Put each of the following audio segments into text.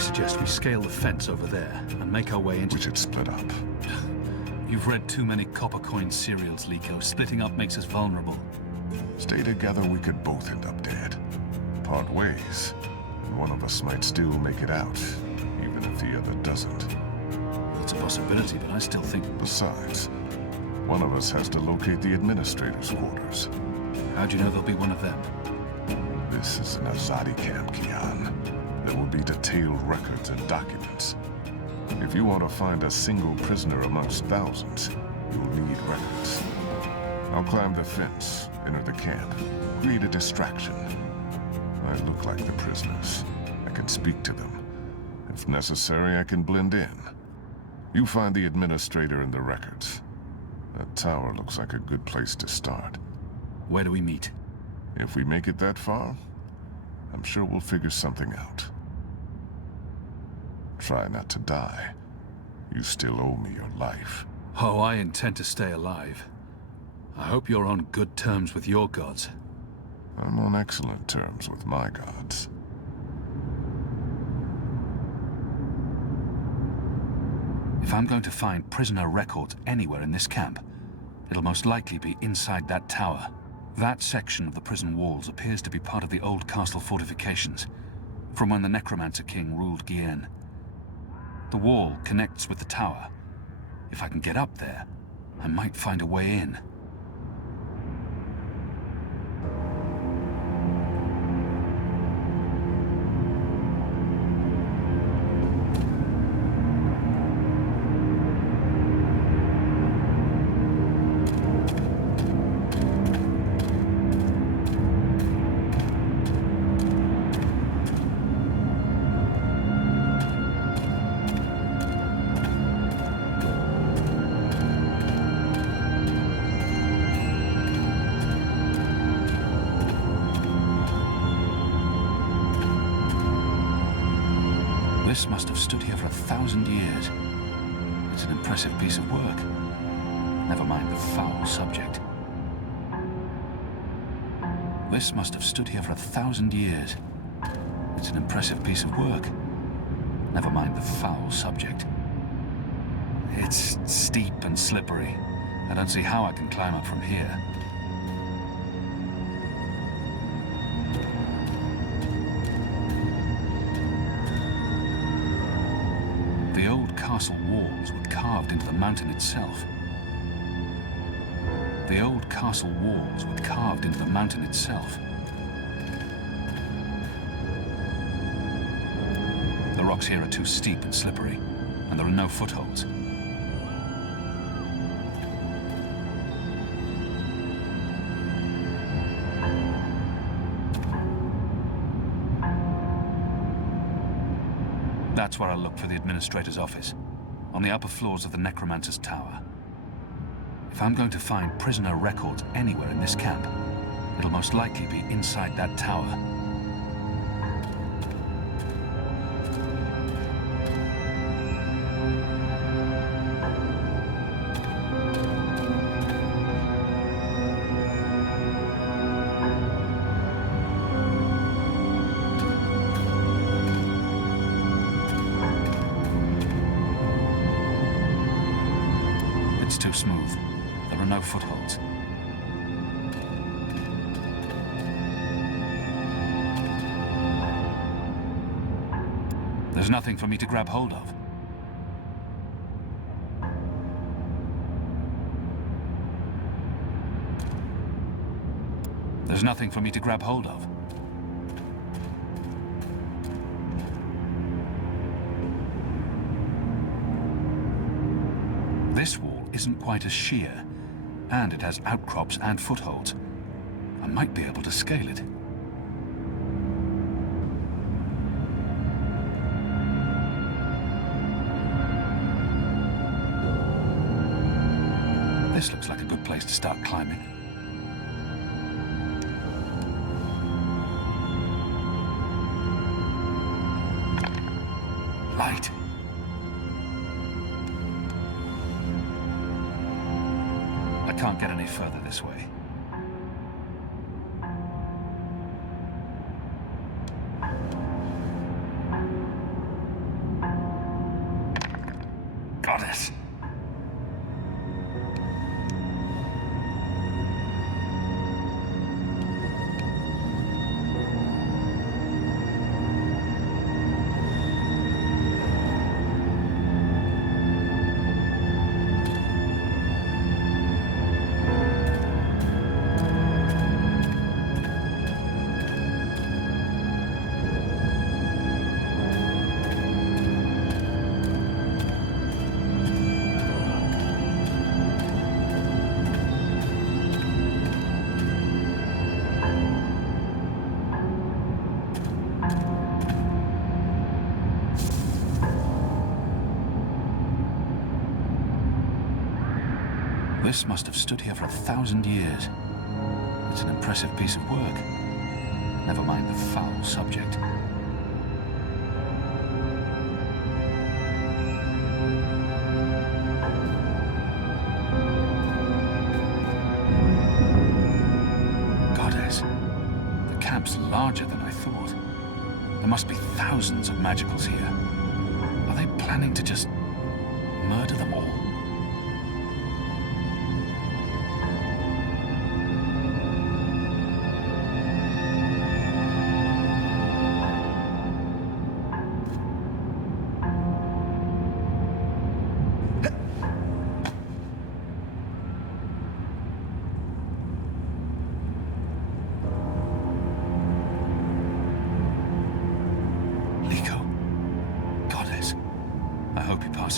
suggest we scale the fence over there and make our way into... We should split up. You've read too many copper coin serials, Liko. Splitting up makes us vulnerable. Stay together, we could both end up dead. Part ways, and one of us might still make it out, even if the other doesn't. It's a possibility, but I still think... Besides, one of us has to locate the administrator's quarters. How do you know there'll be one of them? This is an Azadi camp, Kian. There will be detailed records and documents. If you want to find a single prisoner amongst thousands, you'll need records. I'll climb the fence, enter the camp, create a distraction. I look like the prisoners. I can speak to them. If necessary, I can blend in. You find the administrator and the records. That tower looks like a good place to start. Where do we meet? If we make it that far, I'm sure we'll figure something out. Try not to die. You still owe me your life. Oh, I intend to stay alive. I hope you're on good terms with your gods. I'm on excellent terms with my gods. If I'm going to find prisoner records anywhere in this camp, it'll most likely be inside that tower. That section of the prison walls appears to be part of the old castle fortifications, from when the Necromancer King ruled Gien. The wall connects with the tower. If I can get up there, I might find a way in. This must have stood here for 1,000 years. It's an impressive piece of work. Never mind the foul subject. This must have stood here for 1,000 years. It's an impressive piece of work. Never mind the foul subject. It's steep and slippery. I don't see how I can climb up from here. The old castle walls were carved into the mountain itself. The old castle walls were carved into the mountain itself. The rocks here are too steep and slippery, and there are no footholds. That's where I'll look for the administrator's office, on the upper floors of the Necromancer's Tower. If I'm going to find prisoner records anywhere in this camp, it'll most likely be inside that tower. It's too smooth. There are no footholds. There's nothing for me to grab hold of. There's nothing for me to grab hold of. This wall isn't quite as sheer, and it has outcrops and footholds. I might be able to scale it. This looks like a good place to start climbing. Light. I can't get any further this way. this must have stood here for 1,000 years. It's an impressive piece of work. Never mind the foul subject. Goddess, the camp's larger than I thought. There must be thousands of magicals here. Are they planning to just murder them all?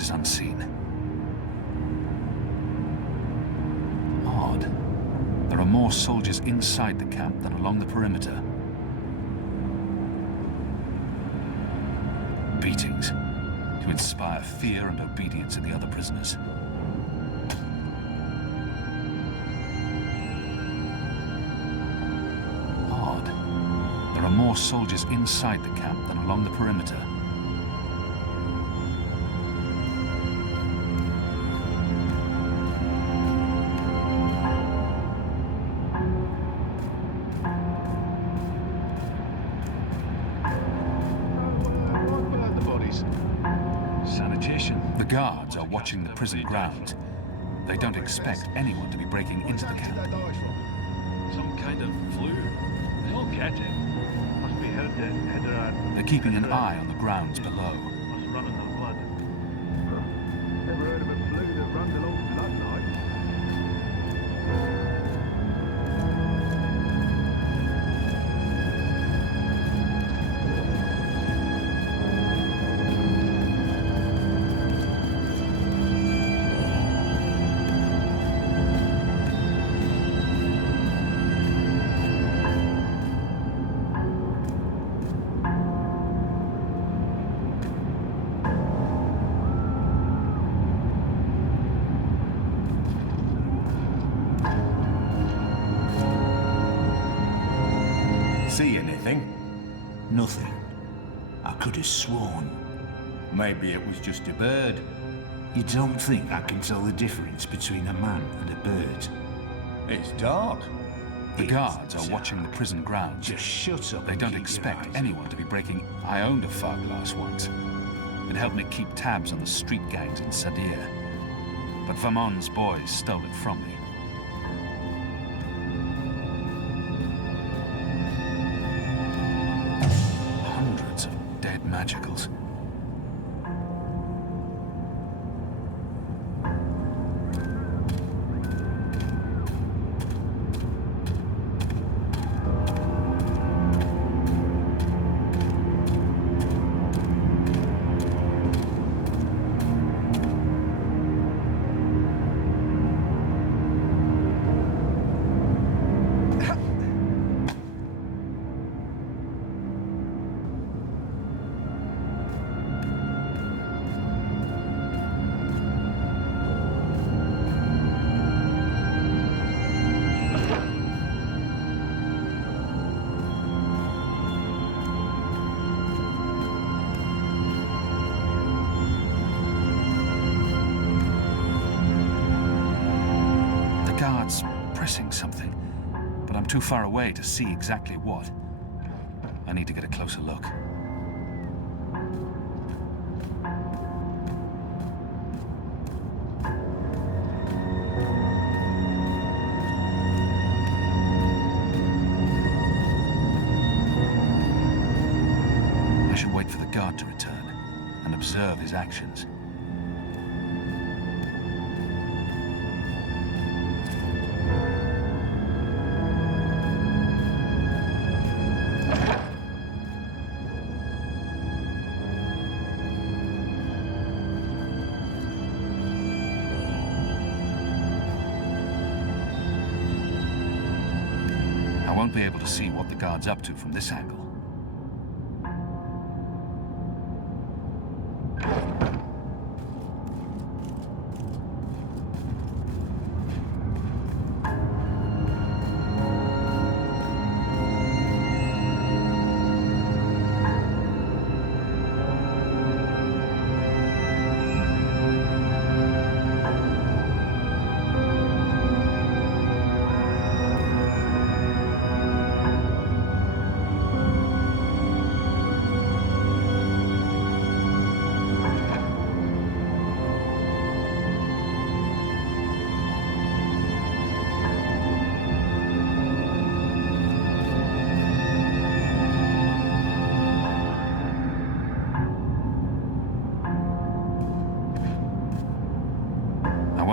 Is unseen. Odd. There are more soldiers inside the camp than along the perimeter. Beatings to inspire fear and obedience in the other prisoners. Odd. There are more soldiers inside the camp than along the perimeter. The guards are watching the prison grounds. They don't expect anyone to be breaking into the camp. Some kind of flu. They all catch it. Must be They're keeping an eye on the grounds below. Must run in the blood. Never heard of a flu that runs along blood like. See anything? Nothing. I could have sworn. Maybe it was just a bird. You don't think I can tell the difference between a man and a bird? It's dark. The guards are watching the prison grounds. Just shut up. They don't expect anyone to be breaking. I owned a farglass once. It helped me keep tabs on the street gangs in Sadir. But Vermon's boys stole it from me. Hundreds of dead magicals. Pressing something, but I'm too far away to see exactly what. I need to get a closer look. I should wait for the guard to return and observe his actions. I won't be able to see what the guard's up to from this angle.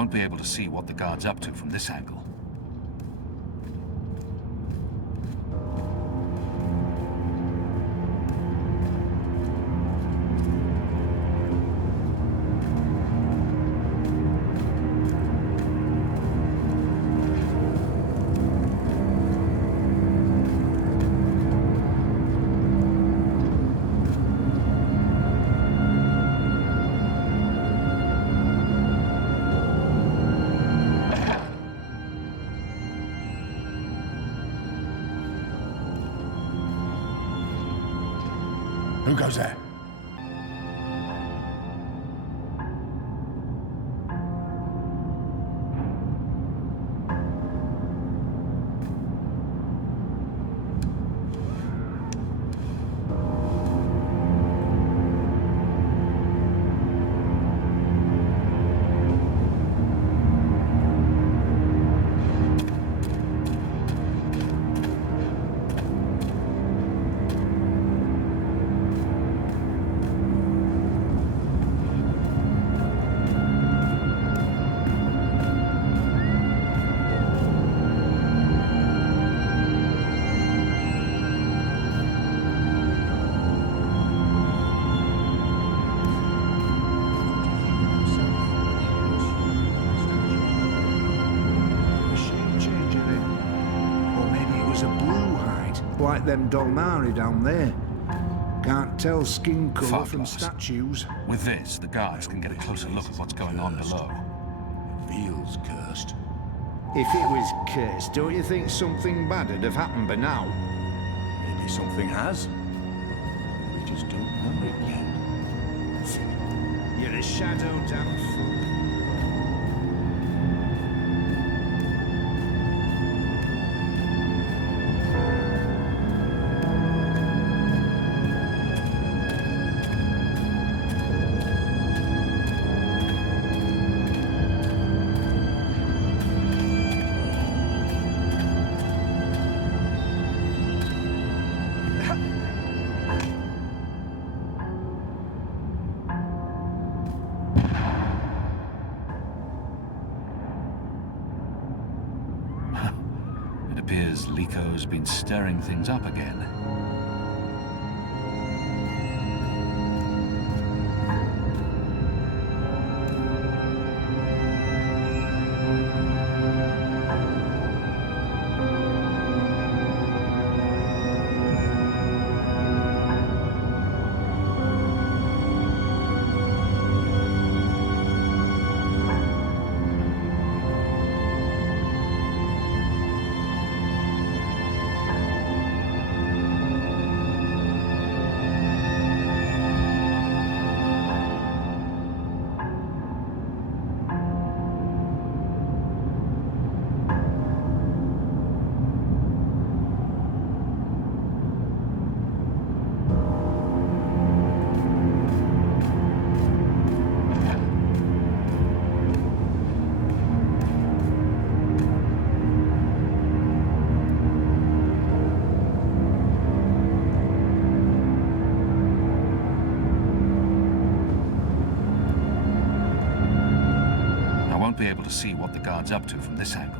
won't be able to see what the guard's up to from this angle. Who goes there? Like them Dolmari down there. Can't tell skin colour from Fabulous. statues. With this, the guards can get a closer look at what's going on below. Feels cursed. If it was cursed, don't you think something bad would have happened by now? Maybe something has. We just don't know it yet. You're a shadow damn fool. It appears Lico's been stirring things up again. Be able to see what the guard's up to from this angle.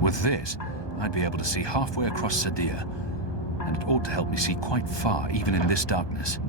With this, I'd be able to see halfway across Sadia, and it ought to help me see quite far, even in this darkness.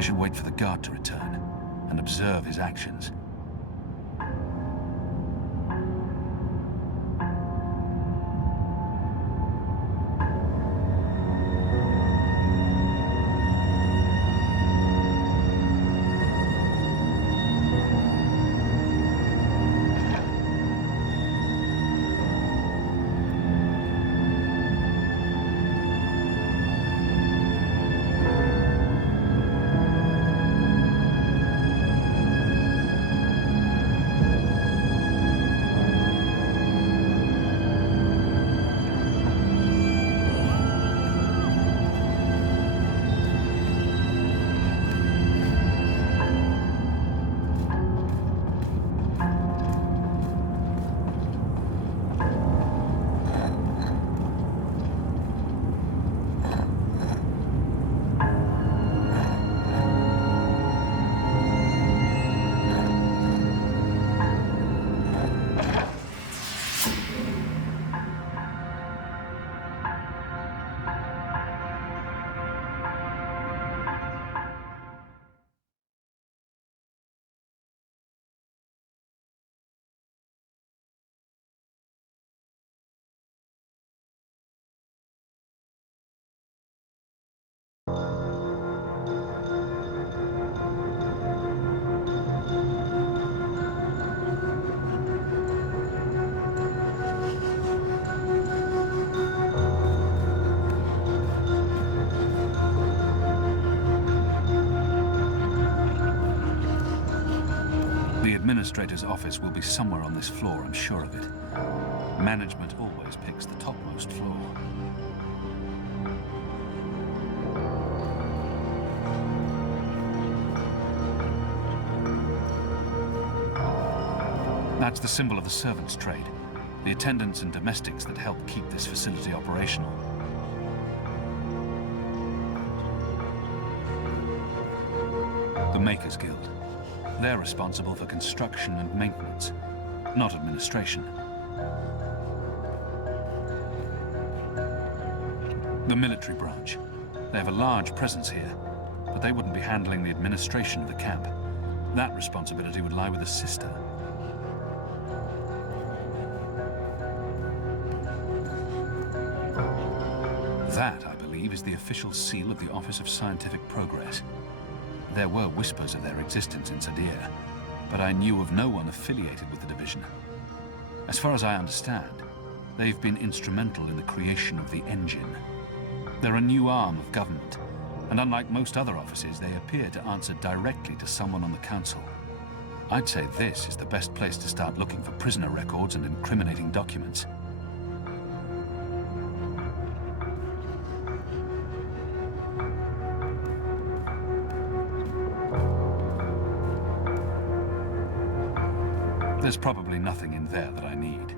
I should wait for the guard to return and observe his actions. The administrator's office will be somewhere on this floor, I'm sure of it. Management always picks the topmost floor. That's the symbol of the servants' trade, the attendants and domestics that help keep this facility operational. The Makers Guild. They're responsible for construction and maintenance, not administration. The military branch. They have a large presence here, but they wouldn't be handling the administration of the camp. That responsibility would lie with a sister. That, I believe, is the official seal of the Office of Scientific Progress. There were whispers of their existence in Sadir, but I knew of no one affiliated with the division. As far as I understand, they've been instrumental in the creation of the engine. They're a new arm of government, and unlike most other offices, they appear to answer directly to someone on the council. I'd say this is the best place to start looking for prisoner records and incriminating documents. There's probably nothing in there that I need.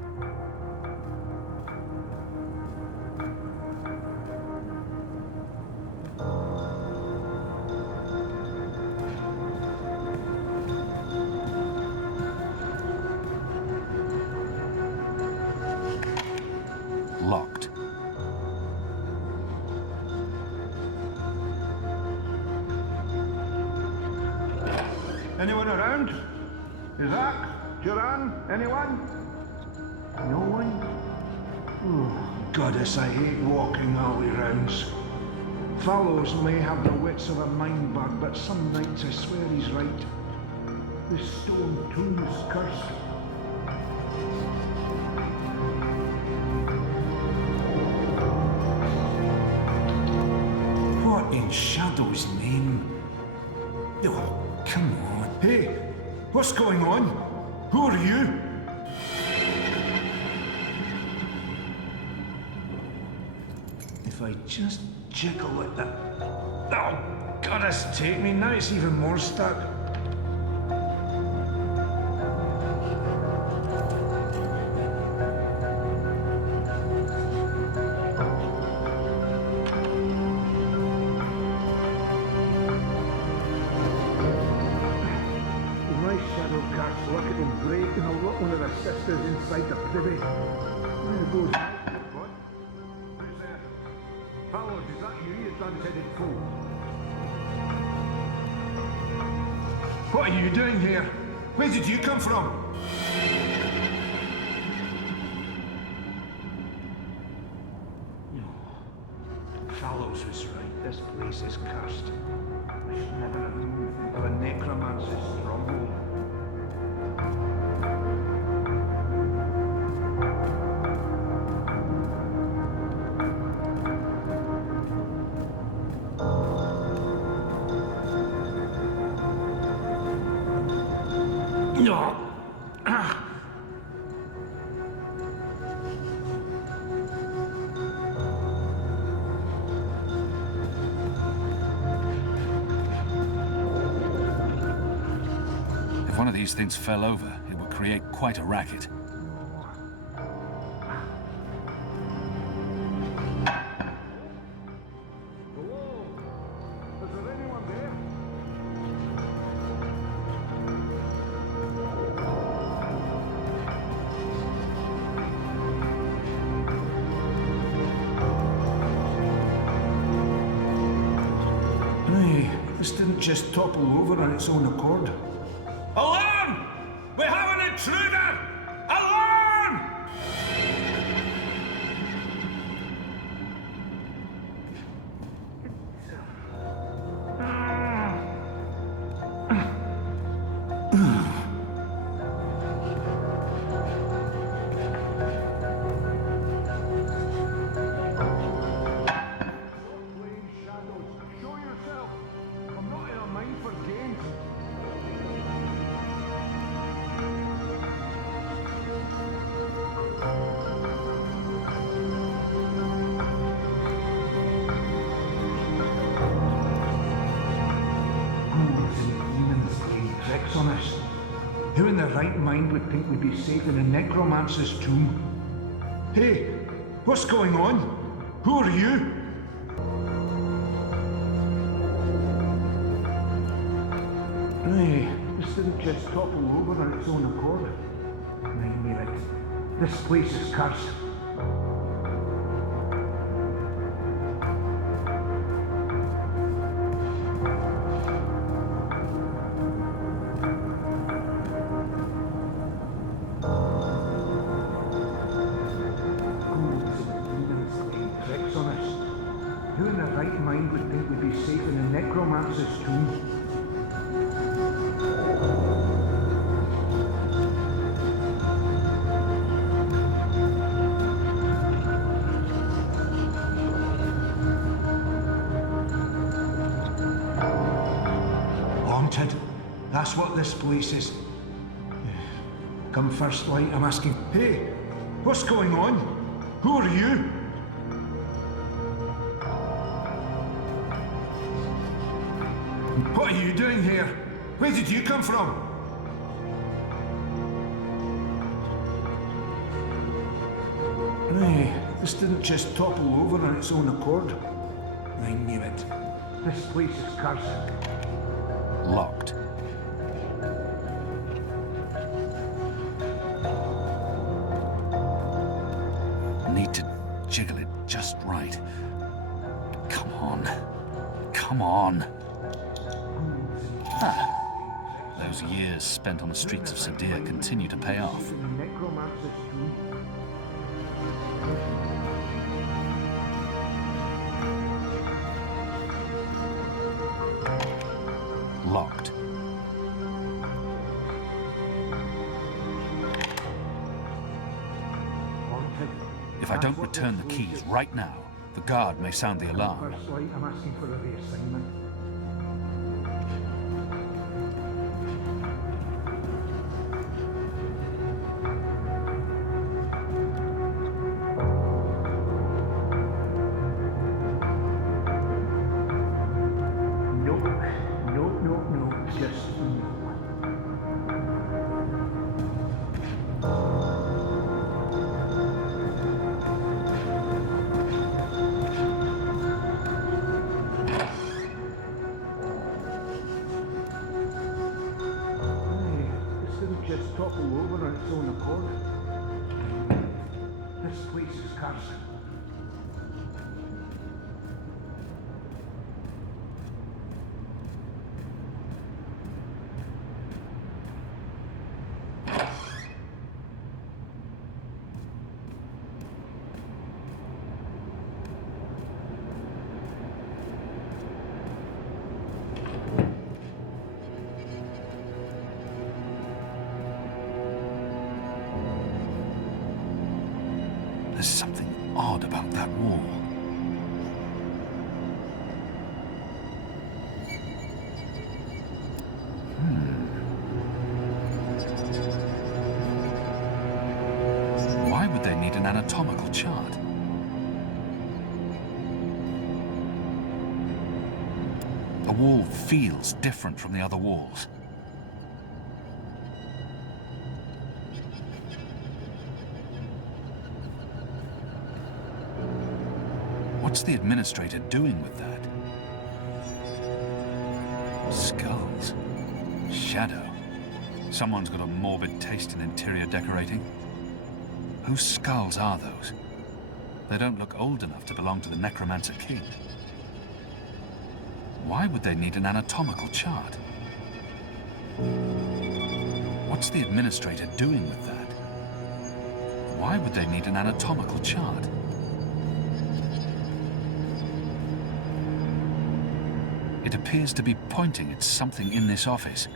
Locked. Anyone around? Isaac? Duran? Anyone? No one? Oh, goddess, I hate walking alley rounds. Fellows may have the wits of a mind bug, but some nights I swear he's right. This stone tomb's cursed. What in Shadow's name? Oh, come on. Hey, what's going on? Who are you? If I just jiggle at that... Oh, goddess take me, now it's even more stuck. Look at him break and I'll look one of the sisters inside the privy. There goes what? Who's there? Fellows, is that you? You done-headed fool. What are you doing here? Where did you come from? Fallows was right. This place is cursed. I should never have moved into a necromancer's stronghold. No. If one of these things fell over, it would create quite a racket. Hello? Is there anyone there? Hey, this didn't just topple over on its own accord. Alarm! We have an intruder! Alarm! Playing shadows. Show yourself. I'm not in a mind for games. Ghouls and demons playing tricks on us. Who in their right mind would think we'd be safe in a necromancer's tomb? Hey, what's going on? Who are you? Hey, this didn't just topple over on its own accord. I knew it. This place is cursed. Ghouls and demons playing tricks on us. Who in their right mind would think we'd be safe in a necromancer's tomb? Haunted. That's what this place is. Come first light, I'm asking. Hey, what's going on? Who are you? What are you doing here? Where did you come from? Hey, this didn't just topple over on its own accord. I knew it. This place is cursed. Locked. Need to jiggle it just right. Come on. Come on. Ah. Those years spent on the streets of Sadir continue to pay off. Locked. If I don't return the keys right now, the guard may sound the alarm. First light, I'm asking for a reassignment. No, just no. Just topple over on its own accord. This place is cursed. about that wall? Why would they need an anatomical chart? A wall feels different from the other walls. What's the administrator doing with that? Skulls. Shadow. Someone's got a morbid taste in interior decorating. Whose skulls are those? They don't look old enough to belong to the Necromancer King. Why would they need an anatomical chart? What's the administrator doing with that? Why would they need an anatomical chart? It appears to be pointing at something in this office.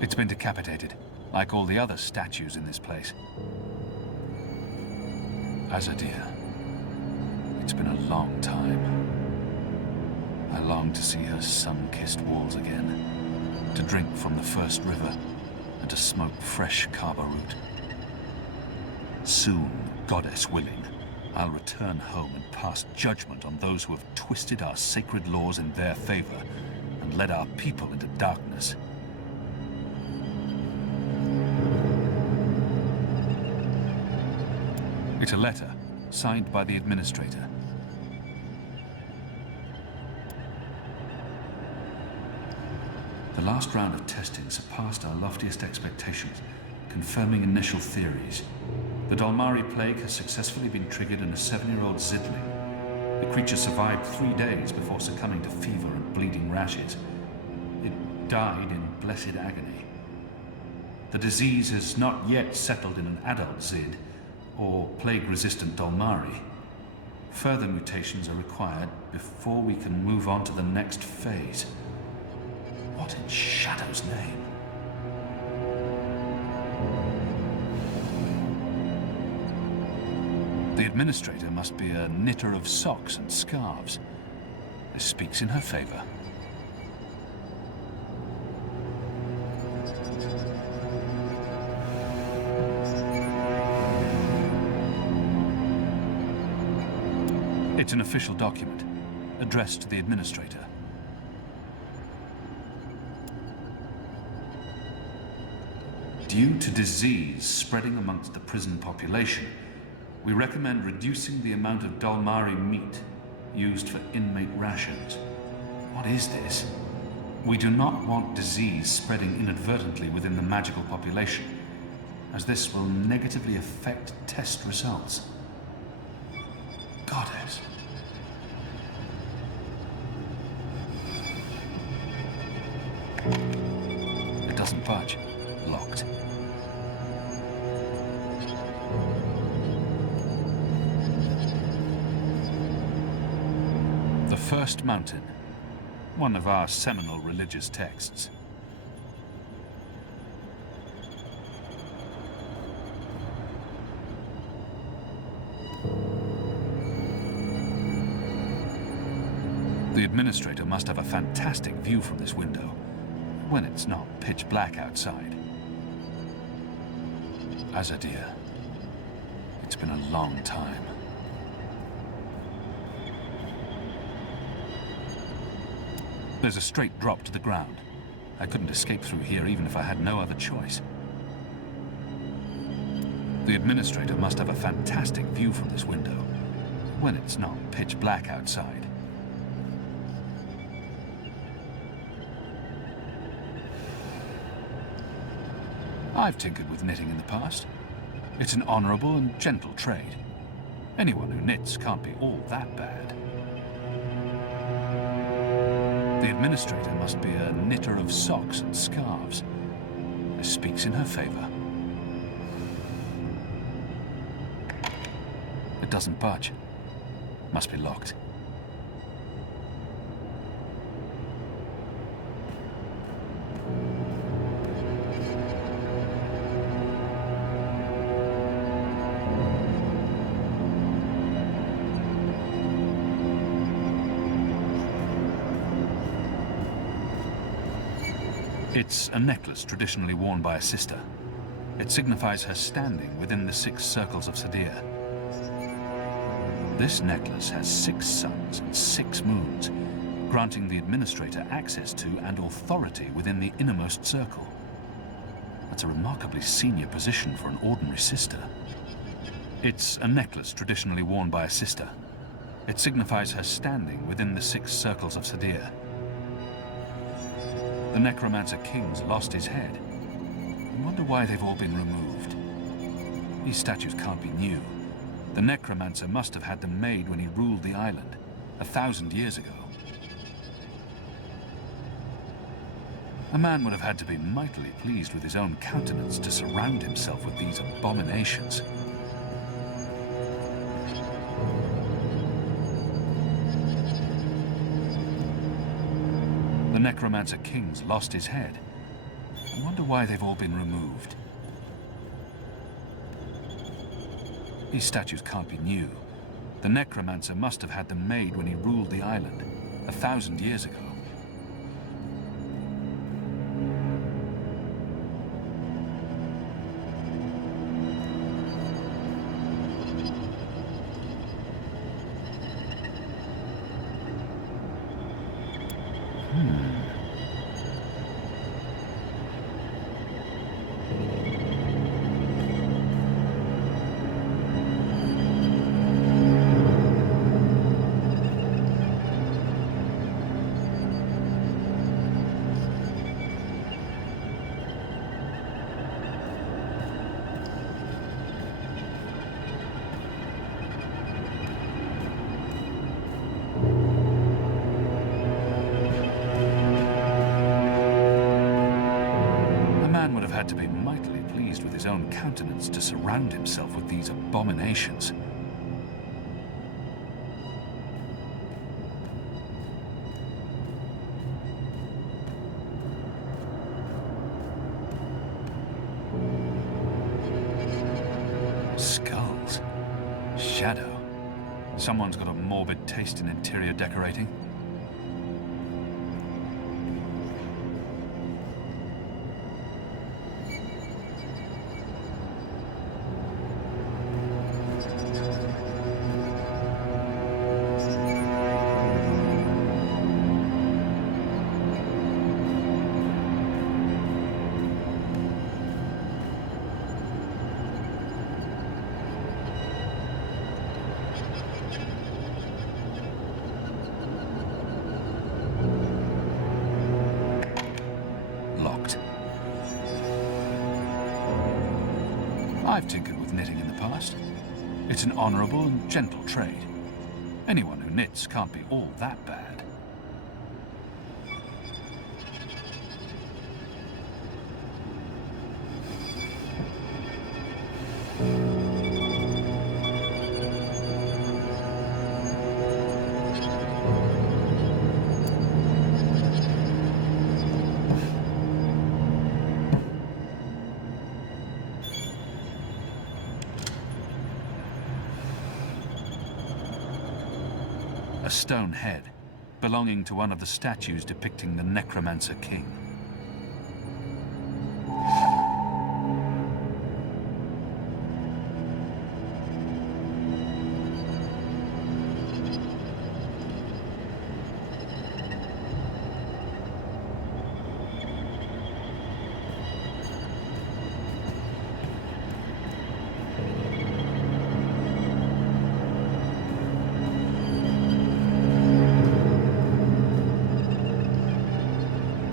It's been decapitated, like all the other statues in this place. Azadir. It's been a long time. I long to see her sun-kissed walls again, to drink from the first river, and to smoke fresh kaba root. Soon, goddess willing, I'll return home and pass judgment on those who have twisted our sacred laws in their favor and led our people into darkness. It's a letter, signed by the administrator. The last round of testing surpassed our loftiest expectations, confirming initial theories. The Dalmari plague has successfully been triggered in a 7-year-old Zidling. The creature survived 3 days before succumbing to fever and bleeding rashes. It died in blessed agony. The disease has not yet settled in an adult Zid, or plague-resistant Dalmari. Further mutations are required before we can move on to the next phase. What in Shadow's name? The administrator must be a knitter of socks and scarves. This speaks in her favor. It's an official document, addressed to the administrator. Due to disease spreading amongst the prison population, we recommend reducing the amount of Dalmari meat used for inmate rations. What is this? We do not want disease spreading inadvertently within the magical population, as this will negatively affect test results. Goddess. It doesn't budge. Locked. The First Mountain, one of our seminal religious texts. The administrator must have a fantastic view from this window, when it's not pitch black outside. Azadir, it's been a long time. There's a straight drop to the ground. I couldn't escape through here even if I had no other choice. The administrator must have a fantastic view from this window, when it's not pitch black outside. I've tinkered with knitting in the past. It's an honorable and gentle trade. Anyone who knits can't be all that bad. The administrator must be a knitter of socks and scarves. This speaks in her favor. It doesn't budge. Must be locked. It's a necklace traditionally worn by a sister. It signifies her standing within the 6 circles of Sadir. This necklace has 6 suns and 6 moons, granting the administrator access to and authority within the innermost circle. That's a remarkably senior position for an ordinary sister. It's a necklace traditionally worn by a sister. It signifies her standing within the 6 circles of Sadir. The Necromancer King's lost his head. I wonder why they've all been removed. These statues can't be new. The Necromancer must have had them made when he ruled the island, 1,000 years ago. A man would have had to be mightily pleased with his own countenance to surround himself with these abominations. The Necromancer King's lost his head. I wonder why they've all been removed. These statues can't be new. The Necromancer must have had them made when he ruled the island, 1,000 years ago. Had to be mightily pleased with his own countenance to surround himself with these abominations. Skulls. Shadow. Someone's got a morbid taste in interior decorating. I've tinkered with knitting in the past. It's an honorable and gentle trade. Anyone who knits can't be all that bad. A stone head, belonging to one of the statues depicting the Necromancer King.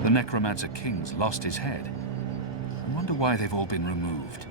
The Necromancer King's lost his head. I wonder why they've all been removed.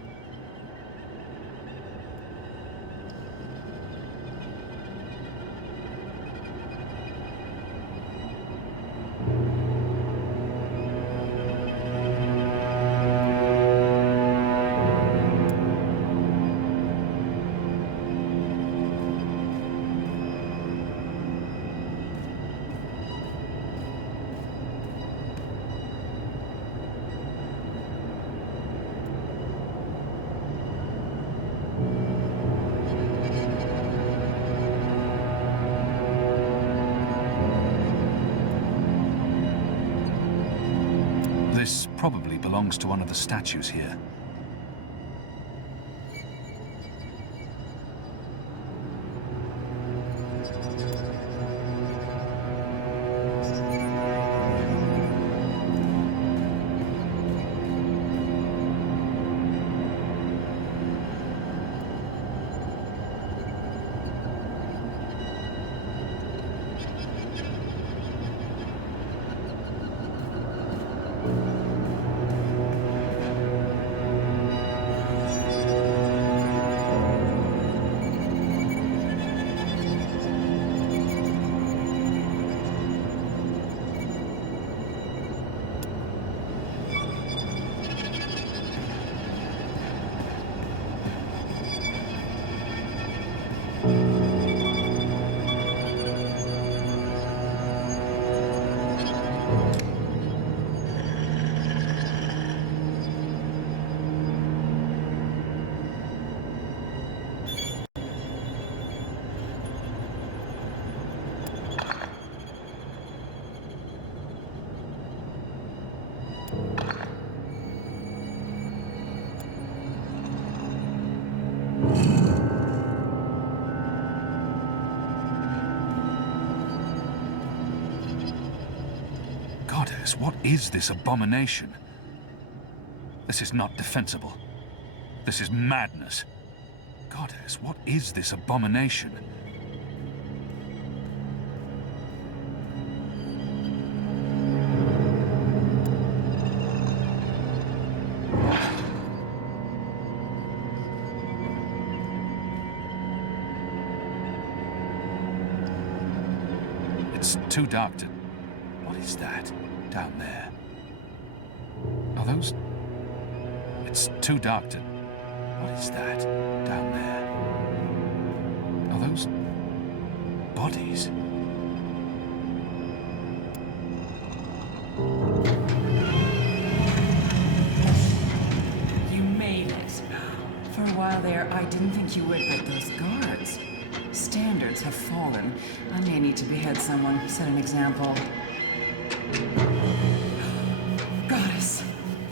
probably belongs to one of the statues here. Goddess, what is this abomination? This is not defensible. This is madness. Goddess, what is this abomination? It's too dark to... What is that down there? Are those... It's too dark to... What is that down there? Are those... bodies? You made it. For a while there, I didn't think you would, but those guards... Standards have fallen. I may need to behead someone, set an example. Goddess,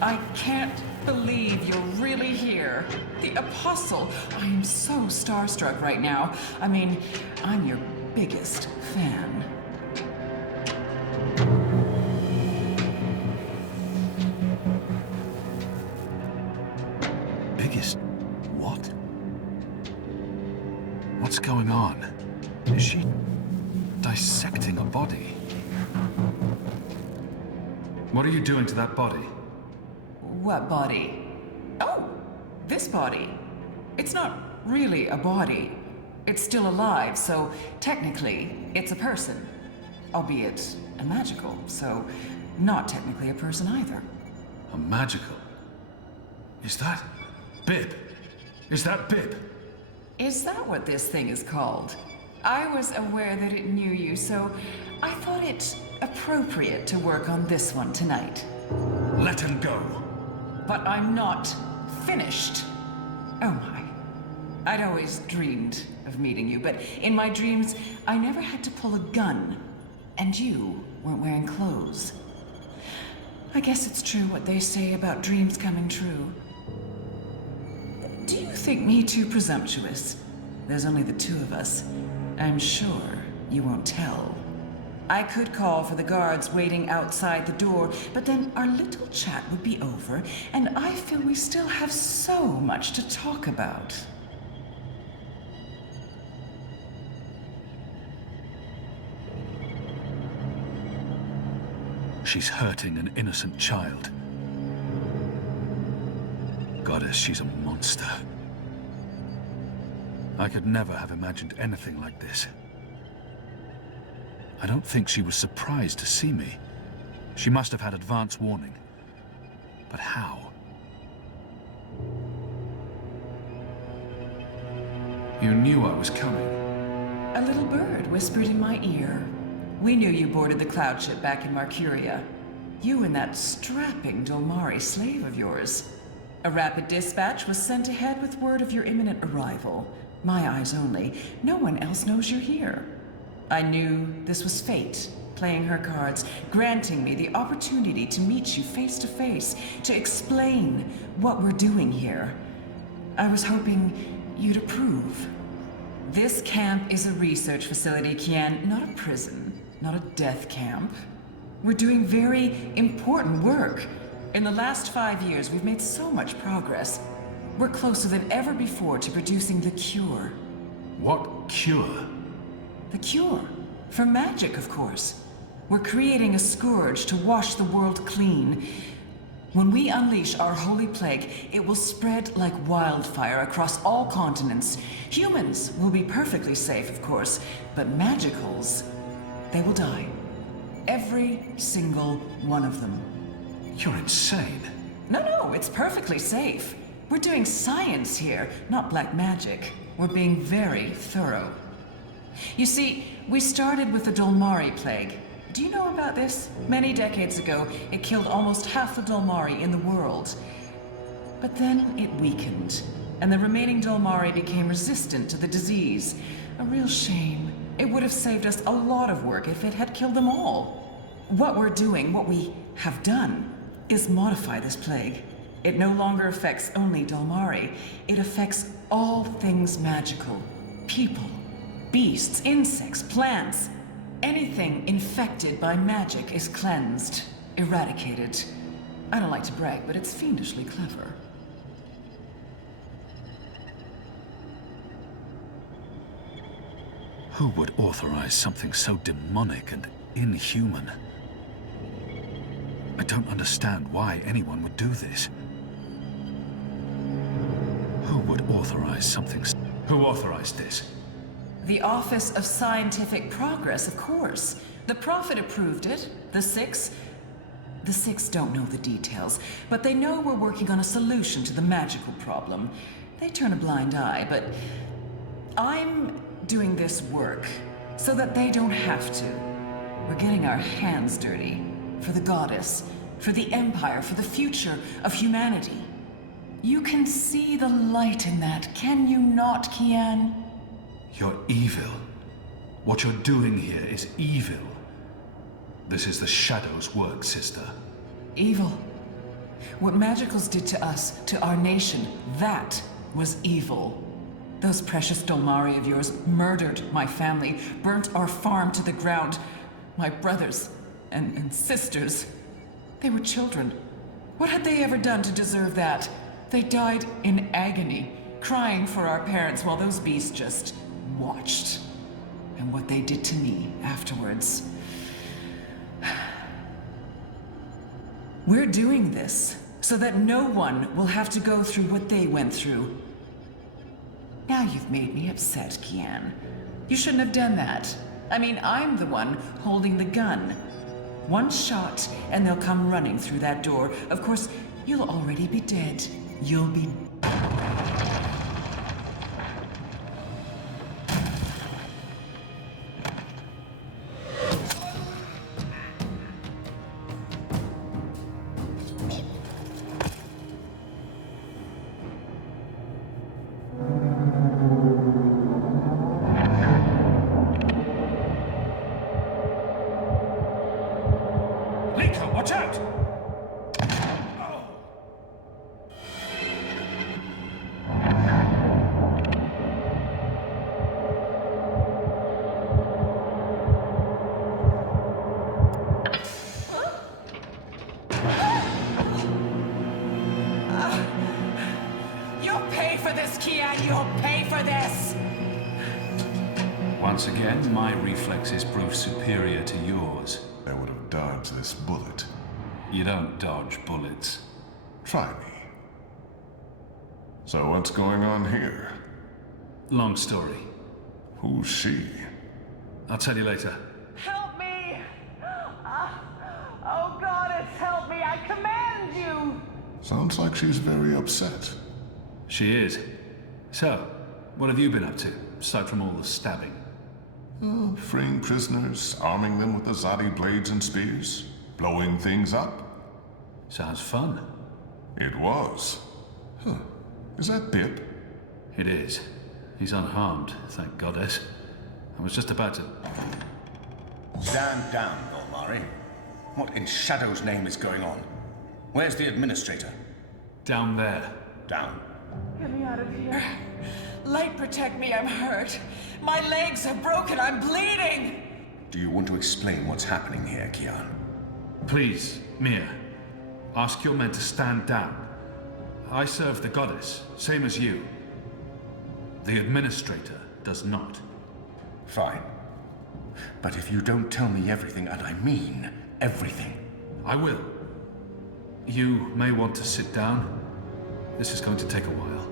I can't believe you're really here. The Apostle. I am so starstruck right now. I mean, I'm your biggest fan. Biggest... what? What's going on? Is she dissecting a body? What are you doing to that body? What body? Oh, this body. It's not really a body. It's still alive, so technically, it's a person. Albeit a magical, so not technically a person either. A magical? Is that... Bib? Is that Bib? Is that what this thing is called? I was aware that it knew you, so I thought it appropriate to work on this one tonight. Let him go. But I'm not finished. Oh my. I'd always dreamed of meeting you, but in my dreams, I never had to pull a gun. And you weren't wearing clothes. I guess it's true what they say about dreams coming true. Do you think me too presumptuous? There's only the two of us. I'm sure you won't tell. I could call for the guards waiting outside the door, but then our little chat would be over, and I feel we still have so much to talk about. She's hurting an innocent child. Goddess, she's a monster. I could never have imagined anything like this. I don't think she was surprised to see me. She must have had advance warning. But how? You knew I was coming. A little bird whispered in my ear. We knew you boarded the cloud ship back in Marcuria. You and that strapping Dolmari slave of yours. A rapid dispatch was sent ahead with word of your imminent arrival. My eyes only. No one else knows you're here. I knew this was fate, playing her cards, granting me the opportunity to meet you face to face, to explain what we're doing here. I was hoping you'd approve. This camp is a research facility, Kian, not a prison, not a death camp. We're doing very important work. In the last 5 years, we've made so much progress. We're closer than ever before to producing the cure. What cure? The cure. For magic, of course. We're creating a scourge to wash the world clean. When we unleash our holy plague, it will spread like wildfire across all continents. Humans will be perfectly safe, of course, but magicals, they will die. Every single one of them. You're insane. No, it's perfectly safe. We're doing science here, not black magic. We're being very thorough. You see, we started with the Dolmari plague. Do you know about this? Many decades ago, it killed almost half the Dolmari in the world. But then it weakened, and the remaining Dolmari became resistant to the disease. A real shame. It would have saved us a lot of work if it had killed them all. What we're doing, what we have done, is modify this plague. It no longer affects only Dolmari. It affects all things magical. People, beasts, insects, plants. Anything infected by magic is cleansed, eradicated. I don't like to brag, but it's fiendishly clever. Who would authorize something so demonic and inhuman? I don't understand why anyone would do this. Who would authorize something? Who authorized this? The Office of Scientific Progress, of course. The Prophet approved it. The Six don't know the details, but they know we're working on a solution to the magical problem. They turn a blind eye, but I'm doing this work so that they don't have to. We're getting our hands dirty. For the goddess, for the empire, for the future of humanity. You can see the light in that, can you not, Kian? You're evil. What you're doing here is evil. This is the Shadow's work, sister. Evil. What magicals did to us, to our nation, that was evil. Those precious Dolmari of yours murdered my family, burnt our farm to the ground. My brothers and sisters. They were children. What had they ever done to deserve that? They died in agony, crying for our parents while those beasts just watched. And what they did to me afterwards. We're doing this so that no one will have to go through what they went through. Now you've made me upset, Kian. You shouldn't have done that. I mean, I'm the one holding the gun. One shot, and they'll come running through that door. Of course, you'll already be dead. You'll be... Watch out! You'll pay for this, Kian! You'll pay for this! Once again, my reflexes prove superior to yours. I would have dodged this bullet. You don't dodge bullets. Try me. So what's going on here? Long story. Who's she? I'll tell you later. Help me! Oh, goddess, help me! I command you! Sounds like she's very upset. She is. So, what have you been up to, aside from all the stabbing? Freeing prisoners, arming them with Azadi blades and spears, blowing things up. Sounds fun. It was. Huh. Is that Pip? It is. He's unharmed, thank goddess. I was just about to... Stand down, Golmari. What in Shadow's name is going on? Where's the administrator? Down there. Down. Get me out of here. Light, protect me, I'm hurt. My legs are broken, I'm bleeding! Do you want to explain what's happening here, Kian? Please, Mia. Ask your men to stand down. I serve the goddess, same as you. The administrator does not. Fine. But if you don't tell me everything, and I mean everything... I will. You may want to sit down. This is going to take a while.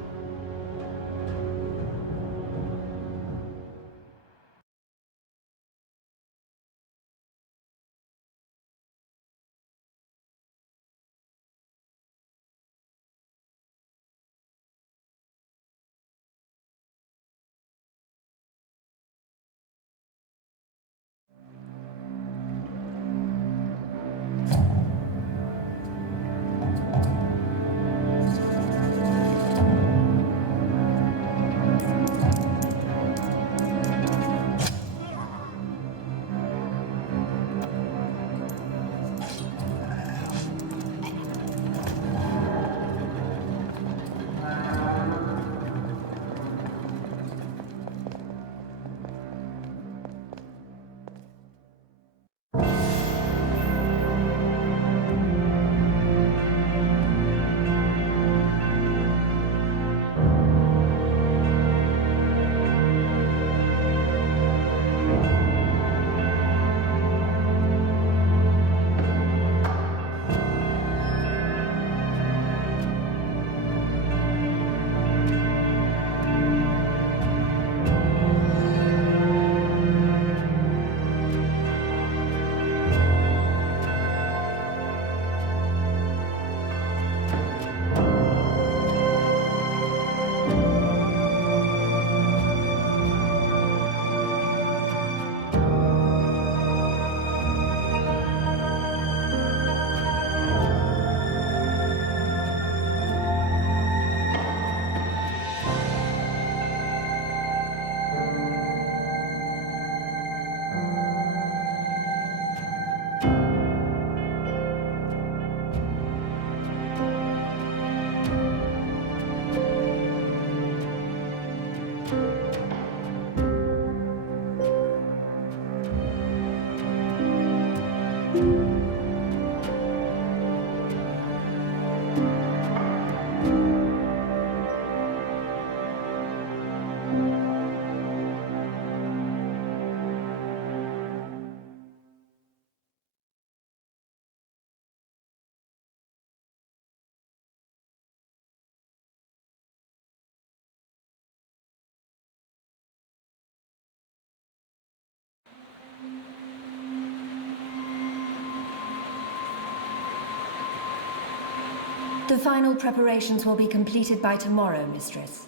The final preparations will be completed by tomorrow, Mistress.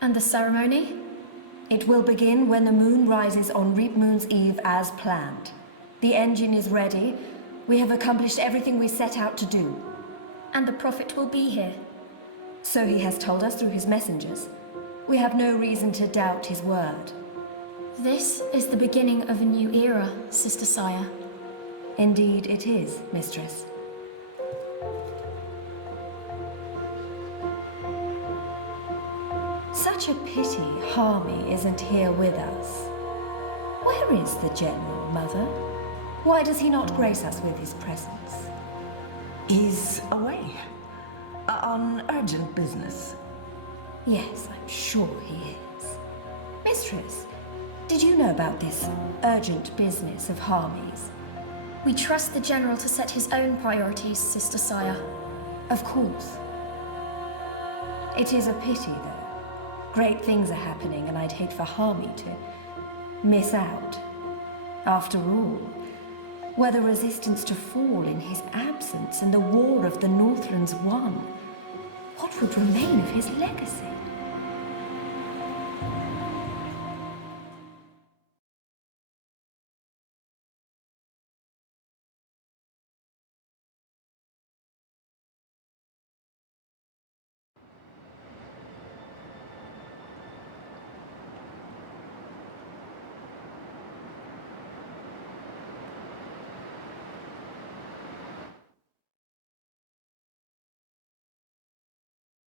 And the ceremony? It will begin when the moon rises on Reap Moon's Eve as planned. The engine is ready. We have accomplished everything we set out to do. And the Prophet will be here. So he has told us through his messengers. We have no reason to doubt his word. This is the beginning of a new era, Sister Saya. Indeed it is, Mistress. Such a pity Harmy isn't here with us. Where is the General, Mother? Why does he not grace us with his presence? He's away. On urgent business. Yes, I'm sure he is. Mistress, did you know about this urgent business of Harmy's? We trust the General to set his own priorities, Sister Saya. Of course. It is a pity, though. Great things are happening, and I'd hate for Harmy to miss out. After all, were the resistance to fall in his absence and the war of the Northlands won, what would remain of his legacy?